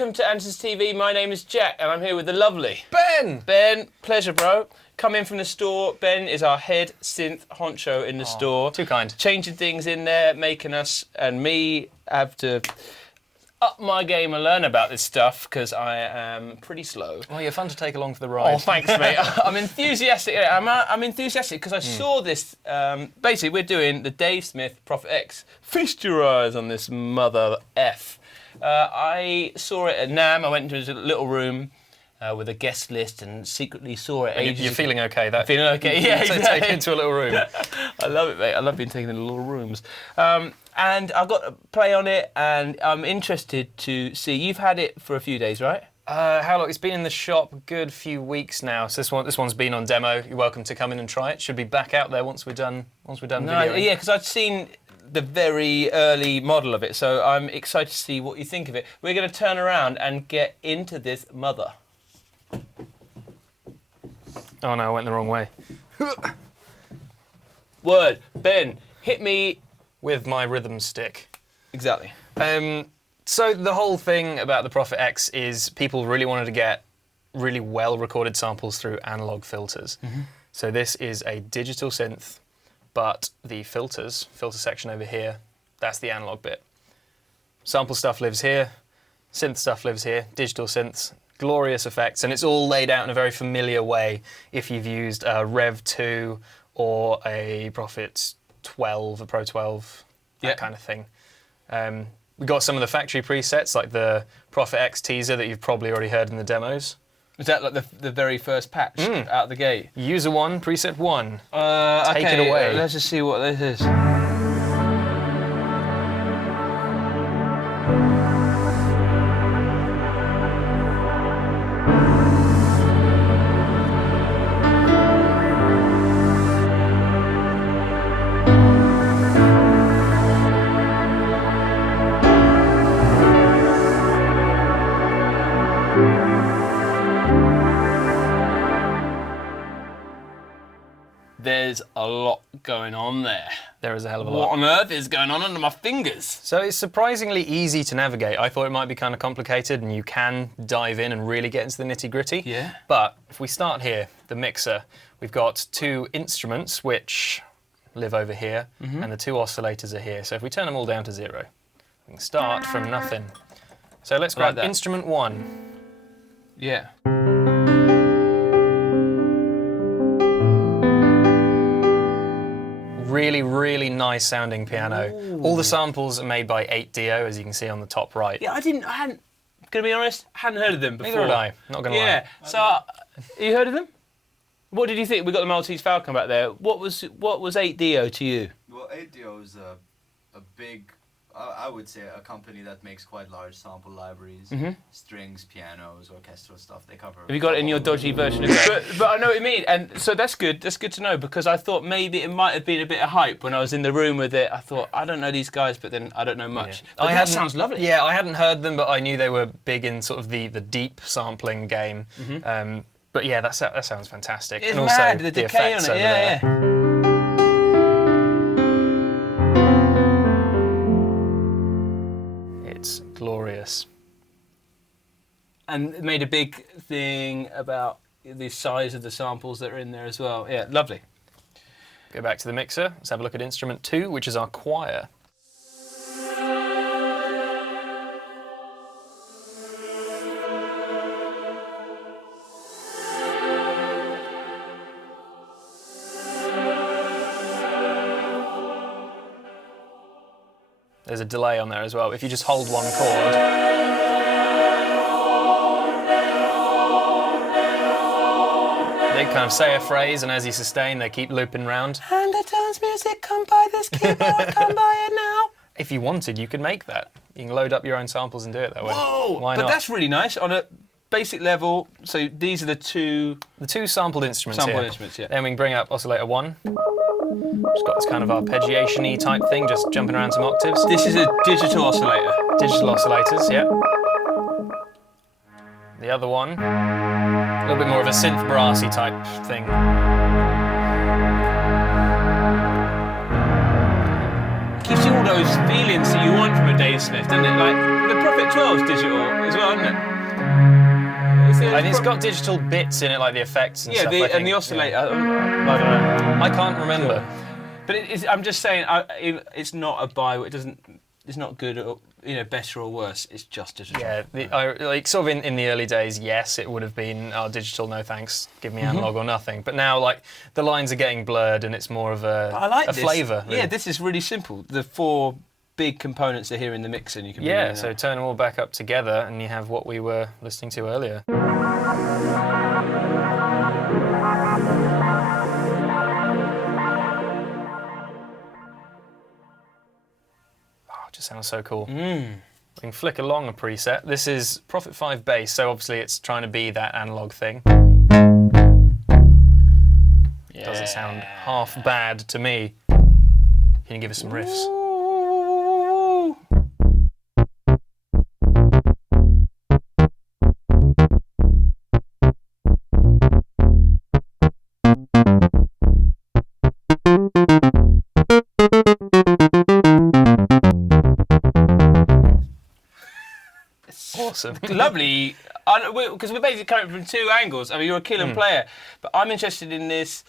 welcome to Andertons TV. My name is Jack, and I'm here with the lovely Ben! Ben, pleasure, bro. Come in from the store. Ben is our head synth honcho in the store. Too kind. Changing things in there, making us and me have to up my game and learn about this stuff because I am pretty slow. Well, you're fun to take along for the ride. Oh, thanks, mate. I'm enthusiastic. I'm enthusiastic because I saw this. Basically, we're doing the Dave Smith Prophet X. Feast your eyes on this mother F. I saw it at NAMM. I went into a little room with a guest list and secretly saw it ages You're ago. feeling okay? Feeling okay, yeah, exactly. Take into a little room. I love it, mate. I love being taken into little rooms. And I got to play on it, and I'm interested to see. You've had it for a few days, right? How long? It's been in the shop a good few weeks now. So this one's been on demo. You're welcome to come in and try it. Should be back out there once we're done. Videoing. Yeah, because I've seen the very early model of it, so I'm excited to see what you think of it. We're going to turn around and get into this mother. Oh no, I went the wrong way. Word, Ben, hit me with my rhythm stick. Exactly. So the whole thing about the Prophet X is people really wanted to get really well recorded samples through analog filters. Mm-hmm. So this is a digital synth, but the filter section over here, that's the analog bit. Sample stuff lives here, synth stuff lives here, digital synths, glorious effects, and it's all laid out in a very familiar way if you've used a Rev 2 or a Prophet 12, a Pro 12, that kind of thing. We got some of the factory presets, like the Prophet X teaser that you've probably already heard in the demos. Was that like the very first patch out the gate? User 1, preset 1. Take Okay, it away. Let's just see what this is. There's a lot going on there. There is a hell of a lot. What on earth is going on under my fingers? So it's surprisingly easy to navigate. I thought it might be kind of complicated and you can dive in and really get into the nitty-gritty. Yeah. But if we start here, the mixer, we've got two instruments which live over here and the two oscillators are here. So if we turn them all down to 0, we can start from nothing. So let's grab instrument 1. Yeah. Really, really nice sounding piano. Ooh. All the samples are made by 8Dio, as you can see on the top right. Yeah, I hadn't, gonna be honest, hadn't heard of them before. Neither had I, not gonna lie. Yeah, so, you heard of them? What did you think? We got the Maltese Falcon back there. What was 8Dio to you? Well, 8Dio is a big, I would say, a company that makes quite large sample libraries, strings, pianos, orchestral stuff. They cover. Have you got it in your dodgy version of it? But I know what you mean, and so that's good. That's good to know because I thought maybe it might have been a bit of hype when I was in the room with it. I thought I don't know these guys, but then I don't know much. Yeah. But that sounds lovely. Yeah, I hadn't heard them, but I knew they were big in sort of the deep sampling game. But yeah, that sounds fantastic. It's and mad, also the decay on it. Yeah. It's glorious. And it made a big thing about the size of the samples that are in there as well. Yeah, lovely. Go back to the mixer. Let's have a look at instrument 2, which is our choir. There's a delay on there as well. If you just hold one chord, they kind of say a phrase, and as you sustain, they keep looping round. Andertons music, come buy this keyboard, come buy it now. If you wanted, you could make that. You can load up your own samples and do it that way. Whoa! Why not? But that's really nice. On a basic level, so these are the two sampled instruments here. Instruments, yeah. Then we can bring up Oscillator 1. It's got this kind of arpeggiation-y type thing, just jumping around some octaves. This is a digital oscillator. Digital oscillators, yeah. The other one, a little bit more of a synth brassy type thing. Keeps you all those feelings that you want from a Dave Smith, doesn't it? Like the Prophet 12's digital as well, isn't it? And it's got digital bits in it, like the effects and stuff. And the oscillator. Yeah. I don't know. I can't remember. But I'm just saying, it's not a buy. It doesn't. It's not good or better or worse. It's just digital. Yeah, like sort of in the early days, yes, it would have been digital. No thanks, give me analog or nothing. But now, like the lines are getting blurred, and it's more of a flavour. Really. Yeah, this is really simple. The 4 big components are here in the mixer, and you can. So turn them all back up together, and you have what we were listening to earlier. Just sounds so cool. We can flick along a preset. This is Prophet 5 bass, so obviously it's trying to be that analog thing. Yeah. Doesn't sound half bad to me. Can you give us some riffs? Awesome. Lovely, because we're basically coming from 2 angles. I mean, you're a killer player, but I'm interested in this.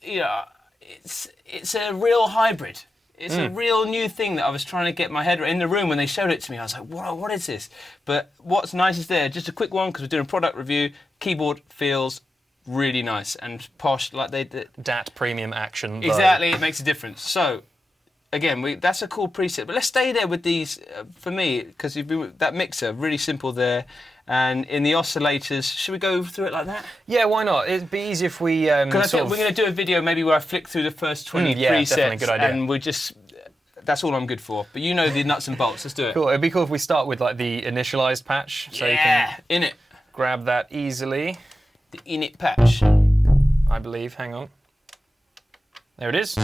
It's a real hybrid. It's a real new thing that I was trying to get my head around. In the room when they showed it to me, I was like, what is this? But what's nice is there, just a quick one, because we're doing a product review, keyboard feels really nice and posh, like they did. DAT premium action. Exactly, it makes a difference. So, again, that's a cool preset, but let's stay there with these, for me, because that mixer, really simple there, and in the oscillators, should we go through it like that? Yeah, why not? It'd be easy if we... we're going to do a video maybe where I flick through the first 20 presets, good idea. And that's all I'm good for, but you know the nuts and bolts, let's do it. Cool, it'd be cool if we start with like the initialized patch, so you can in it. Grab that easily. The init patch. I believe, hang on. There it is.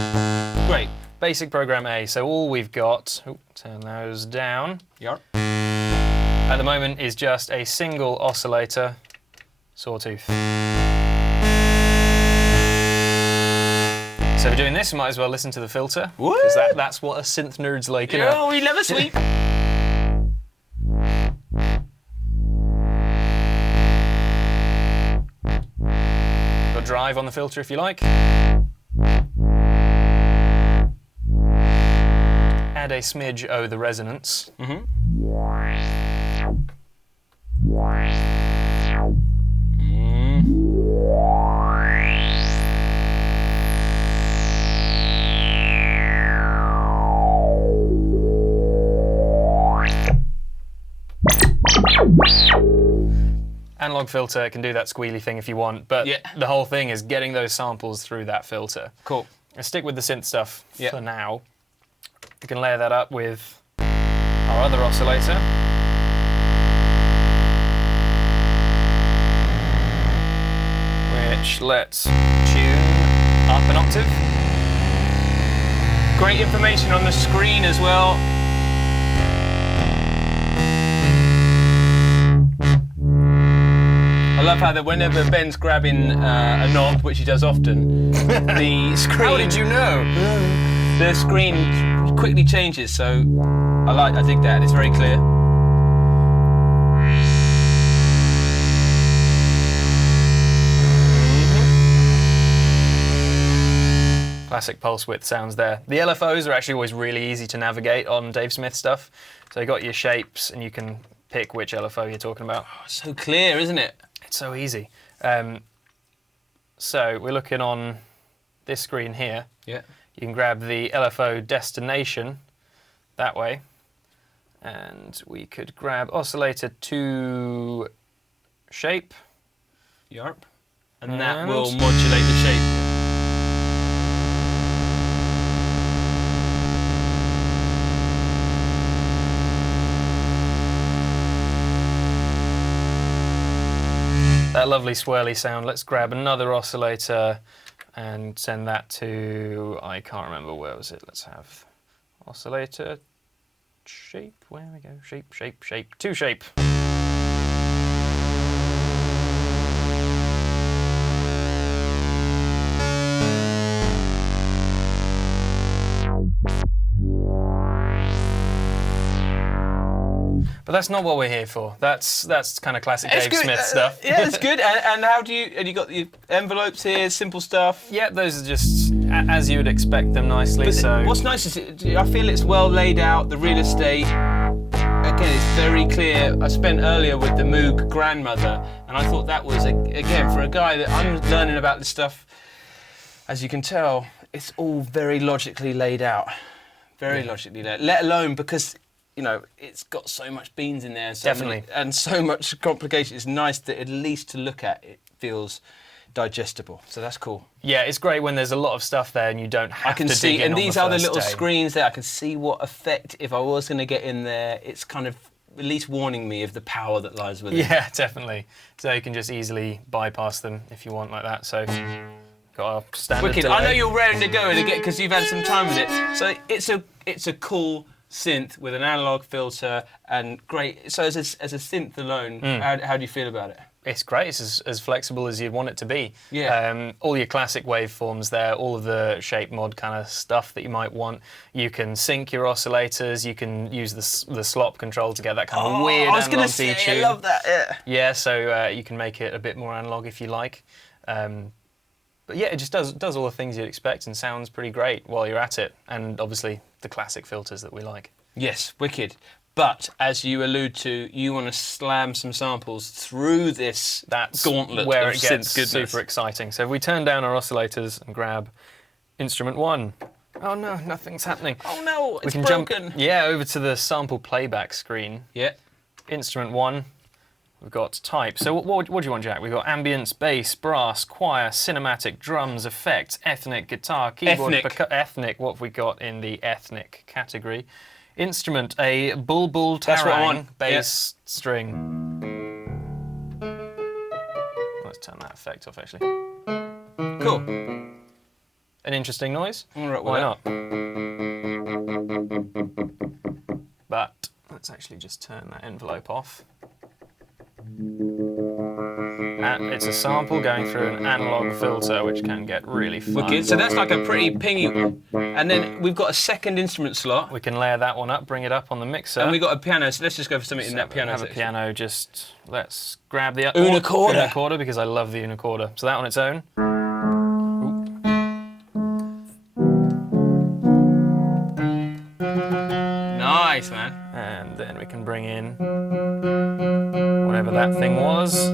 Great. Basic program A, so all we've got, turn those down, at the moment is just a single oscillator, sawtooth. So for doing this, we might as well listen to the filter, because that's what a synth nerd's like. Yeah, we love a sweep. Got drive on the filter if you like. Add a smidge O the resonance. Analog filter can do that squealy thing if you want, but the whole thing is getting those samples through that filter. Cool. I'll stick with the synth stuff for now. We can layer that up with our other oscillator. Which let's tune up an octave. Great information on the screen as well. I love how that whenever Ben's grabbing a knob, which he does often, the screen... How did you know? The screen quickly changes, so I dig that. It's very clear. Classic pulse width sounds there. The LFOs are actually always really easy to navigate on Dave Smith stuff. So you got your shapes, and you can pick which LFO you're talking about. Oh, so clear, isn't it? It's so easy. So we're looking on this screen here. Yeah. You can grab the LFO destination that way, and we could grab oscillator 2 shape. Yarp. And that will modulate the shape. That lovely swirly sound. Let's grab another oscillator and send that to, I can't remember, where was it? Let's have oscillator shape, where we go, shape, 2 shape. But that's not what we're here for. That's kind of classic Dave Smith stuff. Yeah, it's good. And how do you? And you got the envelopes here, simple stuff. Yeah, those are just as you would expect them nicely. But what's nice is I feel it's well laid out. The real estate. Again, it's very clear. I spent earlier with the Moog grandmother, and I thought that was again for a guy that I'm learning about this stuff. As you can tell, it's all very logically laid out. Very logically laid. Let alone because. You know, it's got so much beans in there, and so much complication. It's nice that at least to look at, it feels digestible. So that's cool. Yeah, it's great when there's a lot of stuff there and you don't have to dig in and these on are the the little first day. screens there. I can see what effect if I was going to get in there. It's kind of at least warning me of the power that lies within. Yeah, definitely. So you can just easily bypass them if you want like that. So got our standard. Wicked. delay. I know you're raring to go again because you've had some time with it. So it's a cool synth with an analog filter and great. So as a synth alone, how do you feel about it? It's great. It's as flexible as you'd want it to be. Yeah. All your classic waveforms there, all of the shape mod kind of stuff that you might want. You can sync your oscillators. You can use the slop control to get that kind of weird I was analog gonna say, D-tune. I love that. Yeah. Yeah, so you can make it a bit more analog if you like. But yeah, it just does all the things you'd expect and sounds pretty great while you're at it. And obviously the classic filters that we like. Yes, wicked. But as you allude to, you want to slam some samples through this gauntlet where of it gets synth goodness. super exciting. So if we turn down our oscillators and grab instrument 1. Oh no, nothing's happening. Oh no, it's Jump, broken. over to the sample playback screen. Yeah. Instrument 1. We've got type. So what do you want, Jack? We've got ambience, bass, brass, choir, cinematic, drums, effects, ethnic, guitar, keyboard, ethnic. What have we got in the ethnic category? Instrument, a bulbul tarang bass string. Let's turn that effect off, actually. Cool. An interesting noise? All right, Why not? But let's actually just turn that envelope off. And it's a sample going through an analog filter, which can get really fun. Wicked. So that's like a pretty pingy. And then we've got a second instrument slot. We can layer that one up, bring it up on the mixer. And we've got a piano, so let's just go for something in that piano Have section. a piano, let's grab the Unicorder. Unicorder, because I love the Unicorder. So that on its own. Nice, man. And then we can bring in whatever that thing was.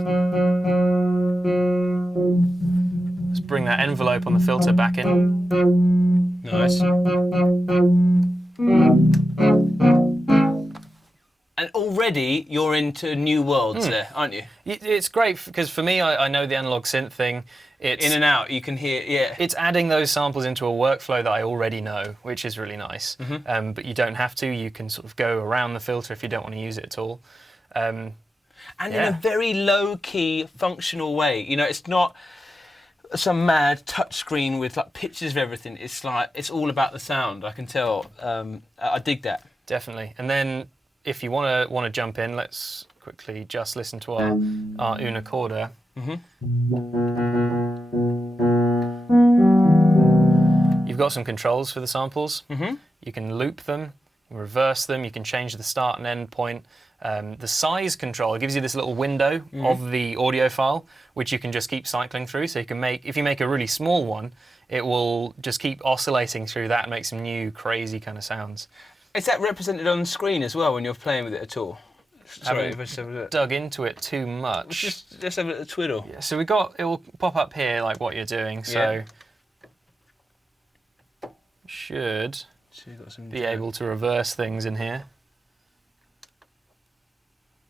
Let's bring that envelope on the filter back in. Nice. And already you're into new worlds there, aren't you? It's great because for me, I know the analog synth thing. It's In and out, you can hear, yeah. It's adding those samples into a workflow that I already know, which is really nice. But you don't have to. You can sort of go around the filter if you don't want to use it at all. And in a very low-key, functional way. You know, it's not some mad touchscreen with like pictures of everything. It's like it's all about the sound. I can tell. I dig that. Definitely. And then if you want to jump in, let's quickly just listen to our Unicorder. You've got some controls for the samples. You can loop them, reverse them, you can change the start and end point. The size control gives you this little window of the audio file, which you can just keep cycling through. So you can if you make a really small one, it will just keep oscillating through that and make some new crazy kind of sounds. Is that represented on the screen as well when you're playing with it at all? Sorry, Dug into it too much. Just have a little twiddle. Yeah, so it will pop up here like what you're doing. So should be able to reverse things in here.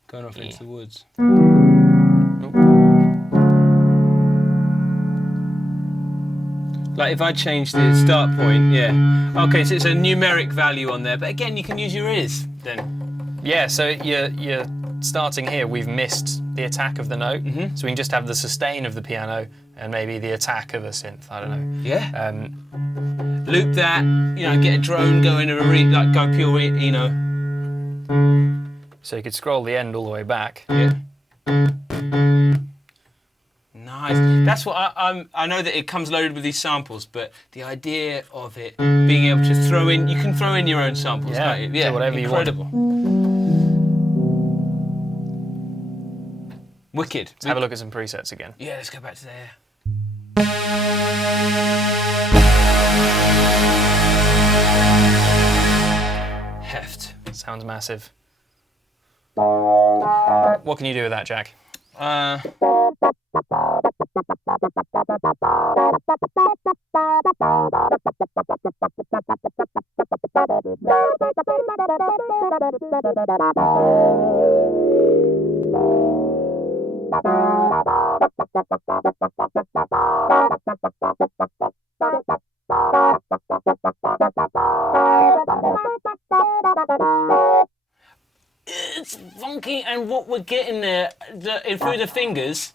Going off into the woods. Like if I change the start point, okay, so it's a numeric value on there, but again, you can use your ears then. Yeah, so you're starting here, we've missed the attack of the note, so we can just have the sustain of the piano and maybe the attack of a synth, I don't know. Yeah. Loop that, get a drone going, go pure, So you could scroll the end all the way back. Yeah. Nice. That's what I know that it comes loaded with these samples, but the idea of it being able to you can throw in your own samples, can't you? Yeah, whatever incredible. you want. Wicked. Let's have a look at some presets again. Yeah, let's go back to there. Heft. Sounds massive. What can you do with that, Jack? It's funky, and what we're getting there through the fingers,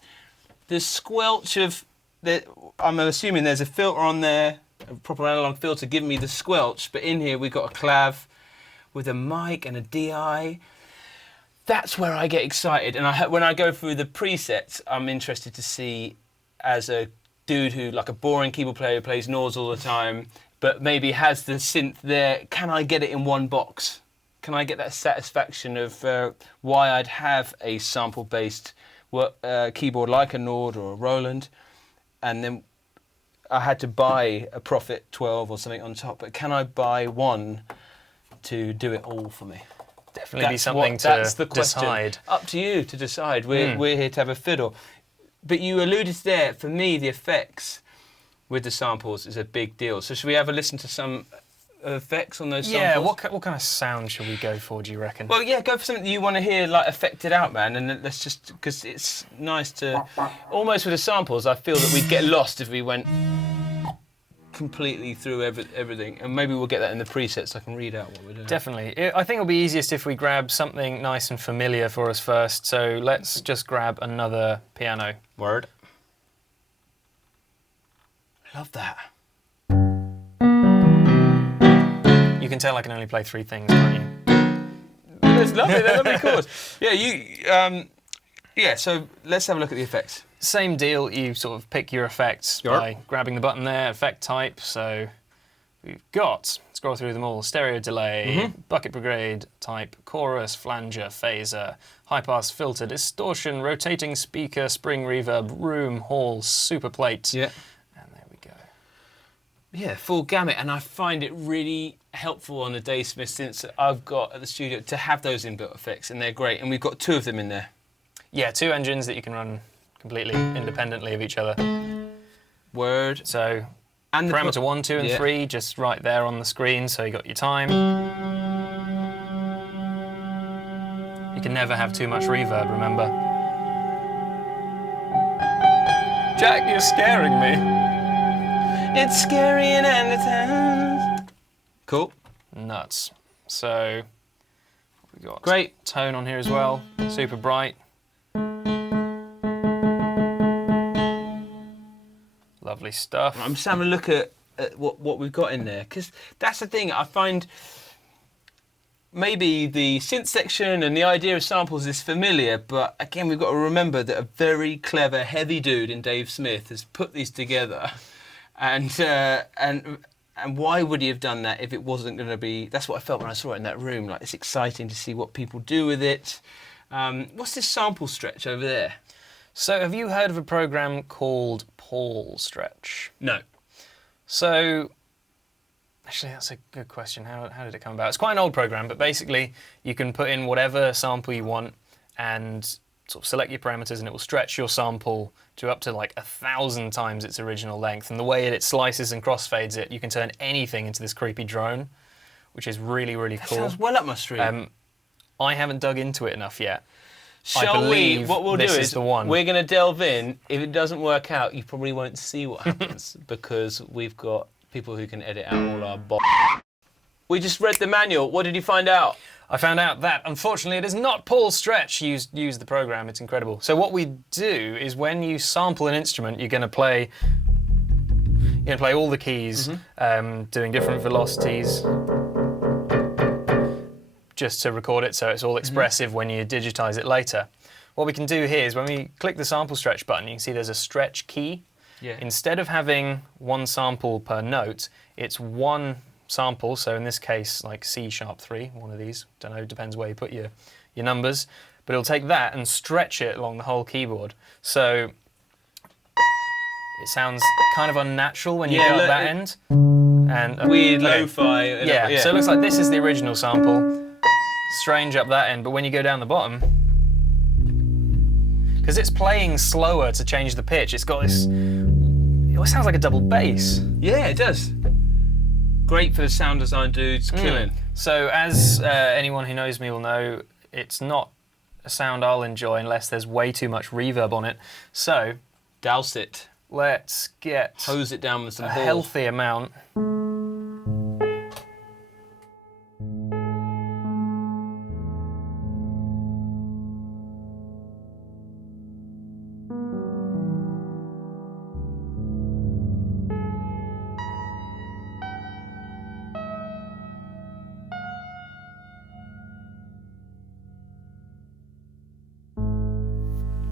the squelch of the. I'm assuming there's a filter on there, a proper analog filter giving me the squelch, but in here we've got a clav with a mic and a DI. That's where I get excited, and when I go through the presets, I'm interested to see, as a dude who, like a boring keyboard player who plays Nords all the time, but maybe has the synth there, can I get it in one box? Can I get that satisfaction of why I'd have a sample-based keyboard like a Nord or a Roland, and then I had to buy a Prophet 12 or something on top, but can I buy one to do it all for me? Definitely be something to decide. Up to you to decide. We're here to have a fiddle. But you alluded to there, for me, the effects with the samples is a big deal. So should we have a listen to some effects on those samples? Yeah, what kind of sound should we go for, do you reckon? Well, yeah, go for something you want to hear, like, affected out, man. And let's just, because it's nice to, almost with the samples, I feel that we'd get lost if we went completely through everything. And maybe we'll get that in the presets so I can read out what we're doing. Definitely. I think it'll be easiest if we grab something nice and familiar for us first. So let's just grab another piano. Word. Love that. You can tell I can only play 3 things, can't you? It's lovely, they're lovely chords. Yeah, so let's have a look at the effects. Same deal, you sort of pick your effects by grabbing the button there, effect type. So we've got, scroll through them all, stereo delay, bucket brigade type, chorus, flanger, phaser, high pass filter, distortion, rotating speaker, spring reverb, room, hall, super plate. Yeah. And there we go. Yeah, full gamut, and I find it really helpful on the Dave Smith synths that I've got at the studio to have those inbuilt effects, and they're great, and we've got 2 of them in there. Yeah, 2 engines that you can run completely independently of each other. Word. So, and parameter 1, 2, and 3 just right there on the screen, so you got your time. You can never have too much reverb, remember. Jack, you're scaring me. It's scary in Andertons. Cool. Nuts. So, we got great tone on here as well, super bright. Lovely stuff. I'm just having a look at what we've got in there, because that's the thing. I find maybe the synth section and the idea of samples is familiar, but again, we've got to remember that a very clever, heavy dude in Dave Smith has put these together, and why would he have done that if it wasn't going to be? That's what I felt when I saw it in that room. Like, it's exciting to see what people do with it. What's this sample stretch over there? So, have you heard of a program called Paul Stretch? No. So, actually, that's a good question. How did it come about? It's quite an old program, but basically, you can put in whatever sample you want and sort of select your parameters, and it will stretch your sample to up to like 1,000 times its original length. And the way it slices and crossfades it, you can turn anything into this creepy drone, which is really, really cool. That sounds well up my street. I haven't dug into it enough yet. Shall we? What we'll do is the one. We're going to delve in. If it doesn't work out, you probably won't see what happens because we've got people who can edit out all our We just read the manual. What did you find out? I found out that, unfortunately, it is not Paul Stretch. Use the program. It's incredible. So what we do is when you sample an instrument, you're going to play all the keys, doing different velocities, just to record it so it's all expressive when you digitize it later. What we can do here is when we click the sample stretch button, you can see there's a stretch key. Yeah. Instead of having one sample per note, it's one sample, so in this case, like C#3, one of these, don't know, depends where you put your numbers, but it'll take that and stretch it along the whole keyboard. So it sounds kind of unnatural when you go at that end. And weird lo-fi. Yeah, so it looks like this is the original sample. Strange up that end, but when you go down the bottom, because it's playing slower to change the pitch, it's got this, it sounds like a double bass. Yeah, it does. Great for the sound design dudes, killing. So as anyone who knows me will know, it's not a sound I'll enjoy unless there's way too much reverb on it. So Douse it. Let's get hose it down with some a healthy amount.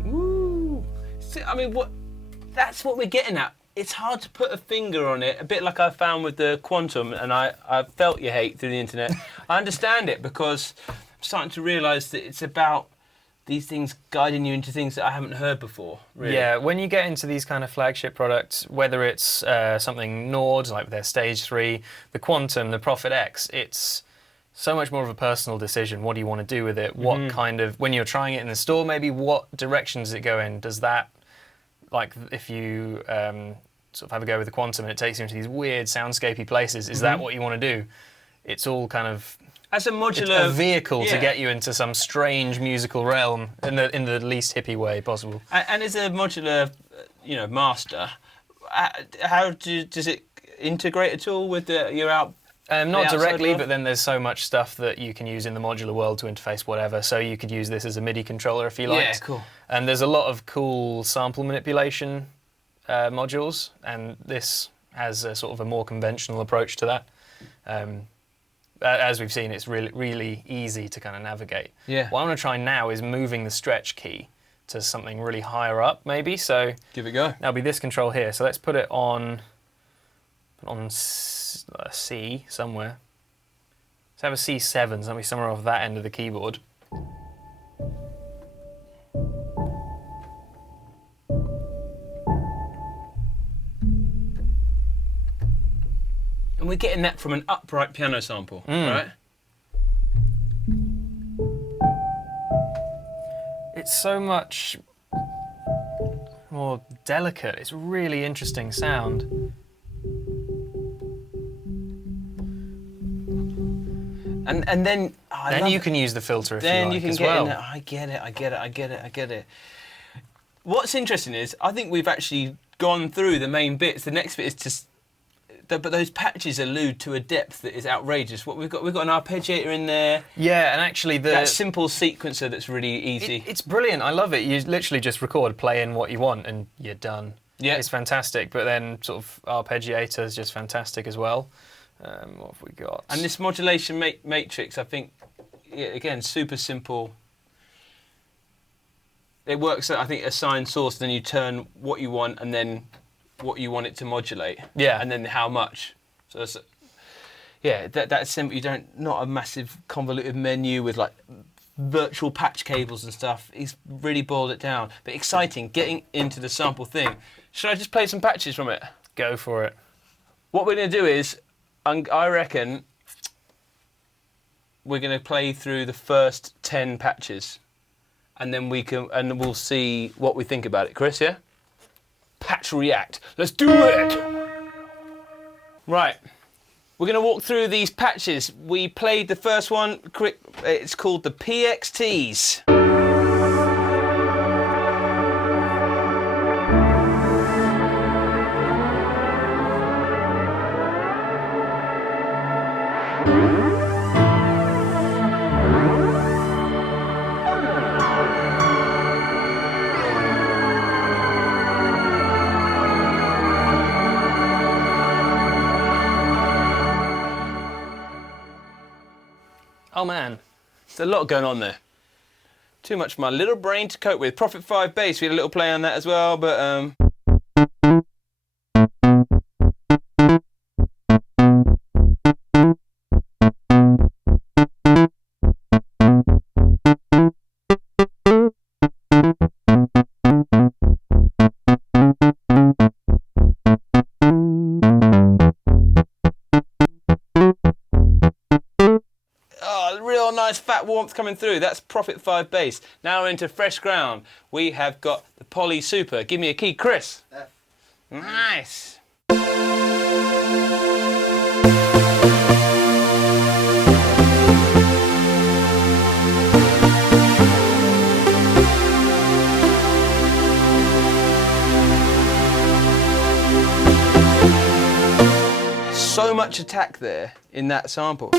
Woo! I mean, that's what we're getting at. It's hard to put a finger on it, a bit like I found with the Quantum, and I felt your hate through the internet. I understand it because I'm starting to realise that it's about these things guiding you into things that I haven't heard before, really. Yeah, when you get into these kind of flagship products, whether it's something Nord, like their Stage 3, the Quantum, the Prophet X, it's so much more of a personal decision. What do you want to do with it? What kind of, when you're trying it in the store, maybe what direction does it go in? Does that, like if you sort of have a go with the Quantum and it takes you into these weird soundscapey places, is that what you want to do? It's all kind of as a modular vehicle to get you into some strange musical realm in the least hippie way possible. And as a modular, master, how does it integrate at all with your out? Not directly, but then there's so much stuff that you can use in the modular world to interface whatever. So you could use this as a MIDI controller if you like. Yeah, cool. And there's a lot of cool sample manipulation modules, and this has a sort of a more conventional approach to that. As we've seen, it's really, really easy to kind of navigate. Yeah. What I'm going to try now is moving the stretch key to something really higher up, maybe. So give it a go. That'll be this control here. So let's put it on C somewhere. Let's have a C7, so that'll be somewhere off that end of the keyboard. And we're getting that from an upright piano sample, right? It's so much more delicate. It's a really interesting sound. And then you can use the filter if you like. Then you can as get well. in. I get it. What's interesting is I think we've actually gone through the main bits. The next bit is just, but those patches allude to a depth that is outrageous. What we've got an arpeggiator in there. Yeah, and actually that simple sequencer that's really easy. It's brilliant. I love it. You literally just record, play in what you want, and you're done. Yeah, it's fantastic. But then sort of arpeggiator is just fantastic as well. What have we got? And this modulation matrix, I think, again, super simple. It works at, I think, a sine source, then you turn what you want and then what you want it to modulate. Yeah. And then how much. So that's, that's simple. You don't, not a massive convoluted menu with like virtual patch cables and stuff. He's really boiled it down. But exciting, getting into the sample thing. Should I just play some patches from it? Go for it. What we're going to do is, I reckon we're going to play through the first 10 patches, and then we'll see what we think about it. Chris, yeah? Patch react. Let's do it. Right. We're going to walk through these patches. We played the first one. It's called the PXTs. Oh man, there's a lot going on there. Too much for my little brain to cope with. Prophet 5 bass, we had a little play on that as well, but nice fat warmth coming through. That's Prophet 5 bass. Now we're into fresh ground. We have got the Poly Super. Give me a key, Chris. F. Nice. So much attack there in that sample.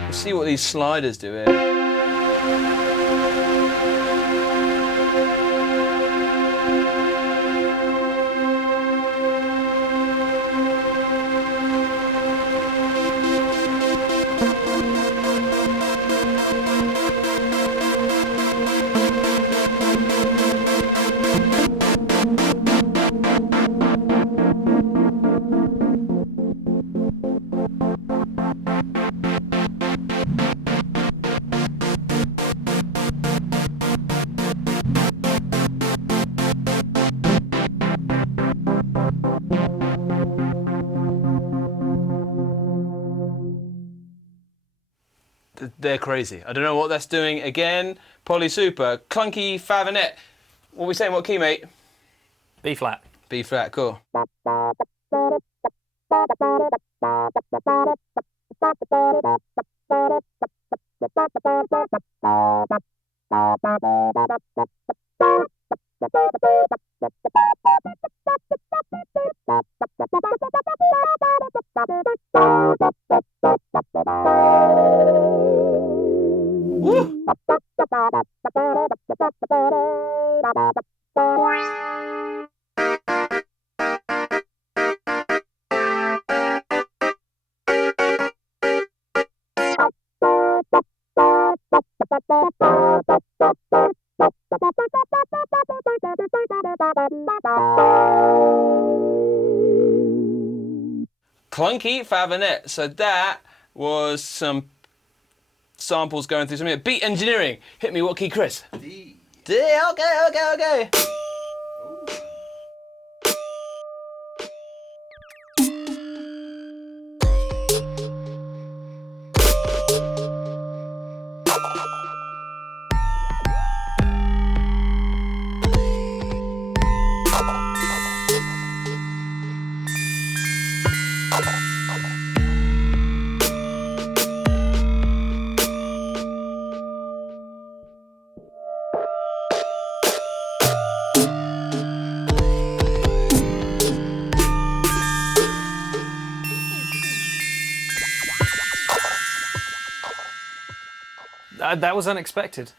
Let's see what these sliders do here. They're crazy. I don't know what that's doing. Again, Poly Super, clunky favonette. What are we saying? What key, mate? B flat. B flat, cool. Woo! Clunky favonette. So that was some samples going through something. Beat engineering. Hit me. What key, Chris? D. D. Okay. That was unexpected.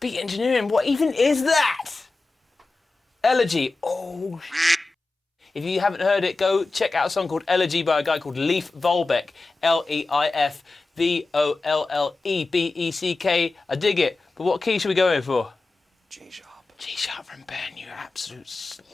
Beat engineering. What even is that? Elegy. Oh. If you haven't heard it, go check out a song called Elegy by a guy called Leif Volbeck. Leifvollebeck. I dig it. But what key should we go in for? G sharp. G sharp from Ben, you absolute slut.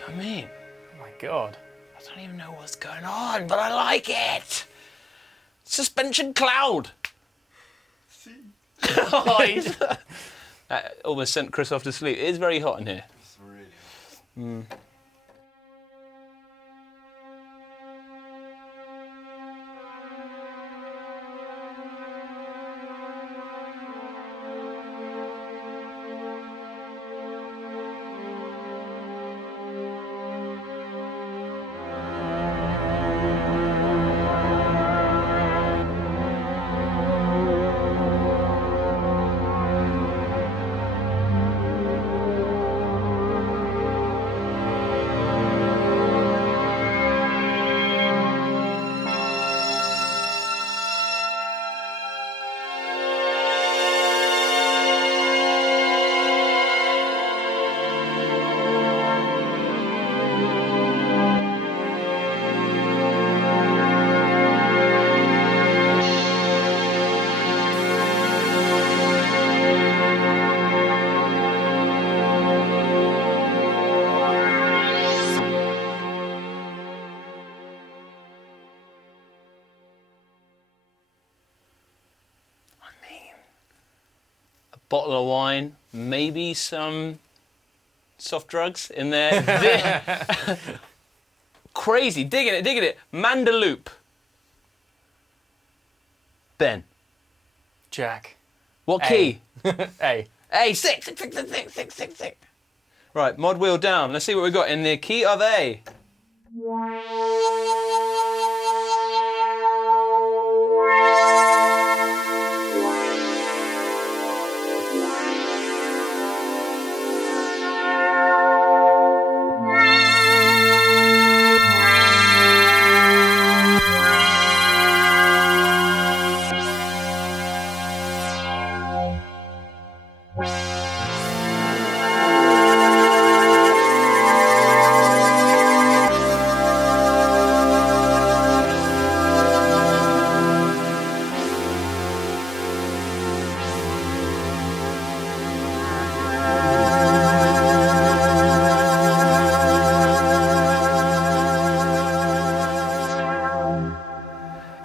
what I mean? Oh my god. I don't even know what's going on, but I like it. Suspension cloud. That almost sent Chris off to sleep. It is very hot in here. It's really. Bottle of wine, maybe some soft drugs in there. Crazy, digging it. Mandaloop. Ben. Jack. What key? A. A, six. Right, mod wheel down. Let's see what we've got in the key of A.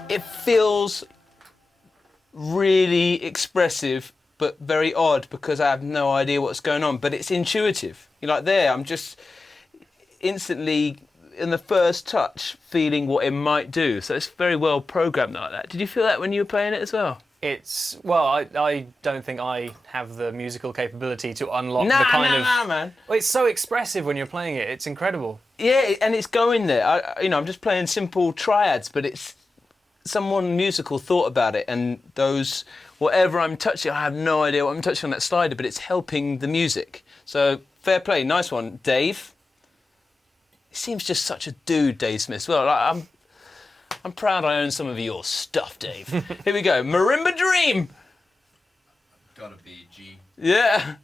It feels really expressive, but very odd because I have no idea what's going on. But it's intuitive. You're like there. I'm just instantly in the first touch feeling what it might do. So it's very well programmed like that. Did you feel that when you were playing it as well? It's, well, I don't think I have the musical capability to unlock the kind of... Nah, man. Well, it's so expressive when you're playing it. It's incredible. Yeah, and it's going there. I'm just playing simple triads, but it's someone musical thought about it, and those, whatever I'm touching, I have no idea what I'm touching on that slider, but it's helping the music. So fair play, nice one, Dave. He seems just such a dude, Dave Smith. Well, I'm proud I own some of your stuff, Dave. Here we go, Marimba Dream. Gotta be G. Yeah.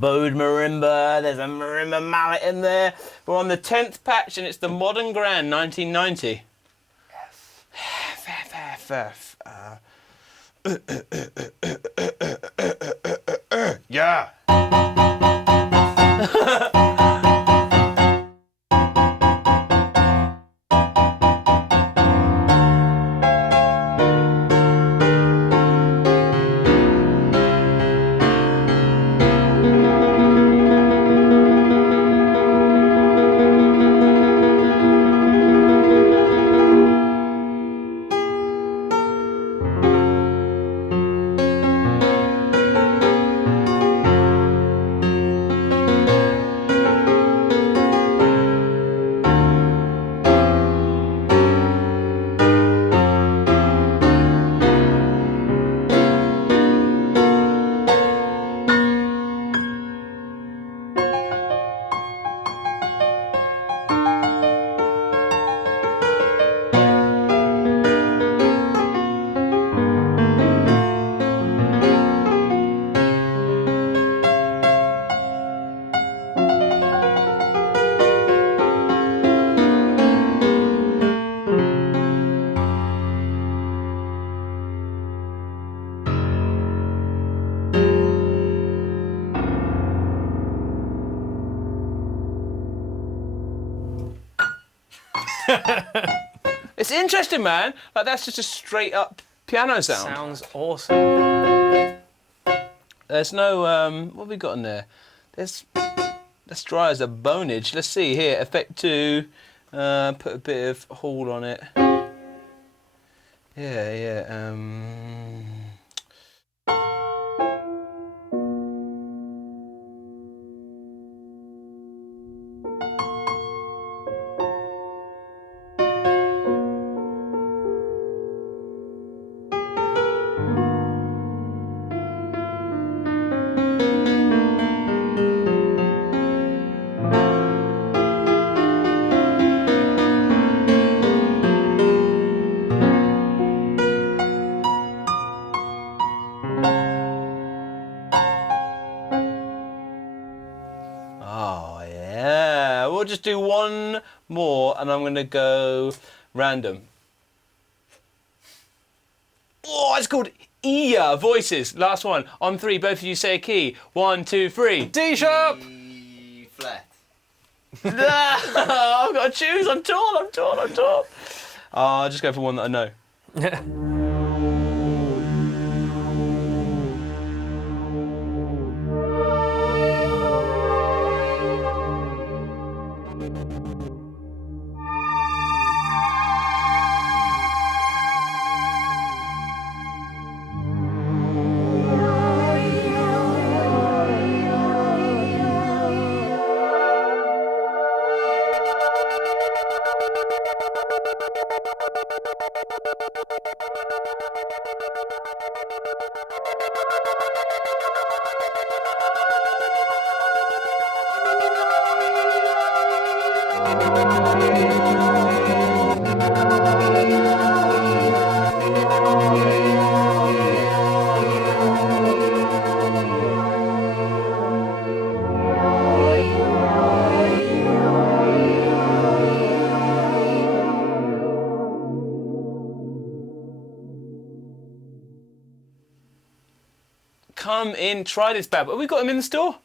Bowed marimba, there's a marimba mallet in there. We're on the 10th patch and it's the Modern Grand 1990. Yeah. It's interesting, man. Like, that's just a straight up piano sound. Sounds awesome. There's no, what have we got in there? That's dry as a bonage. Let's see here, effect 2, put a bit of Hall on it. Yeah. Oh, yeah. We'll just do one more and I'm going to go random. Oh, it's called Iya Voices. Last one. On 3, both of you say a key. 1, 2, 3. D sharp. E flat. I've got to choose. I'm torn. I'll just go for one that I know. Come in, try this bad boy. We got them in the store.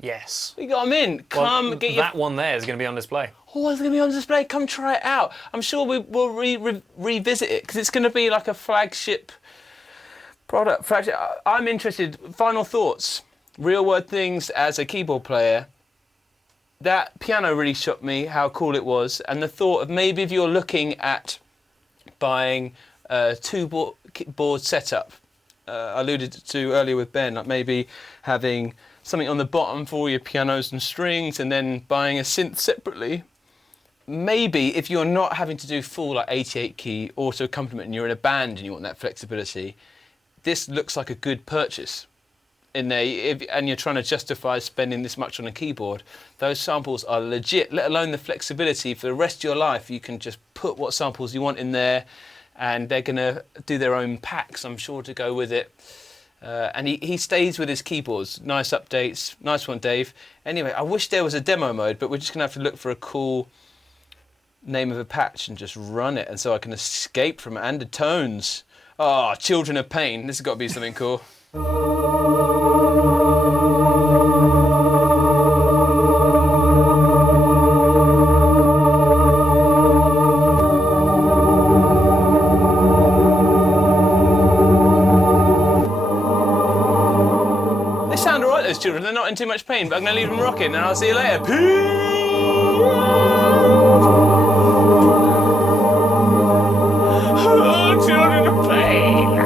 Yes. We got them in. Come Well, get that one there is going to be on display. Oh, it's going to be on display. Come try it out. I'm sure we'll revisit it because it's going to be like a flagship product. I'm interested. Final thoughts. Real world things as a keyboard player. That piano really shocked me, how cool it was. And the thought of maybe if you're looking at buying a two-board setup, I alluded to earlier with Ben, like maybe having something on the bottom for all your pianos and strings and then buying a synth separately. Maybe if you're not having to do full like 88 key auto accompaniment and you're in a band and you want that flexibility, this looks like a good purchase. And you're trying to justify spending this much on a keyboard. Those samples are legit, let alone the flexibility. For the rest of your life, you can just put what samples you want in there and they're going to do their own packs, I'm sure, to go with it. And he stays with his keyboards. Nice updates. Nice one, Dave. Anyway, I wish there was a demo mode, but we're just going to have to look for a cool name of a patch and just run it. And so I can escape from Andertons. Oh, Children of Pain. This has got to be something cool. in too much pain, but I'm going to leave them rocking, and I'll see you later. Peace! Oh, children of pain!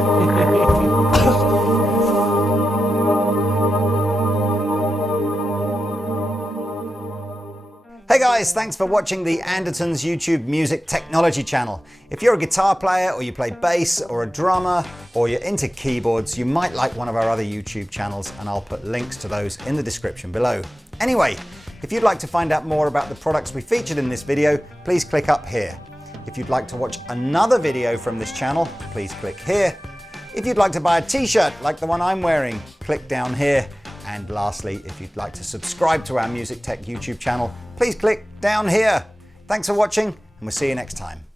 Hey guys, thanks for watching the Andertons YouTube music technology channel. If you're a guitar player, or you play bass, or a drummer, or you're into keyboards, you might like one of our other YouTube channels, and I'll put links to those in the description below. Anyway, if you'd like to find out more about the products we featured in this video, please click up here. If you'd like to watch another video from this channel, please click here. If you'd like to buy a t-shirt like the one I'm wearing, click down here. And lastly, if you'd like to subscribe to our Music Tech YouTube channel, please click down here. Thanks for watching, and we'll see you next time.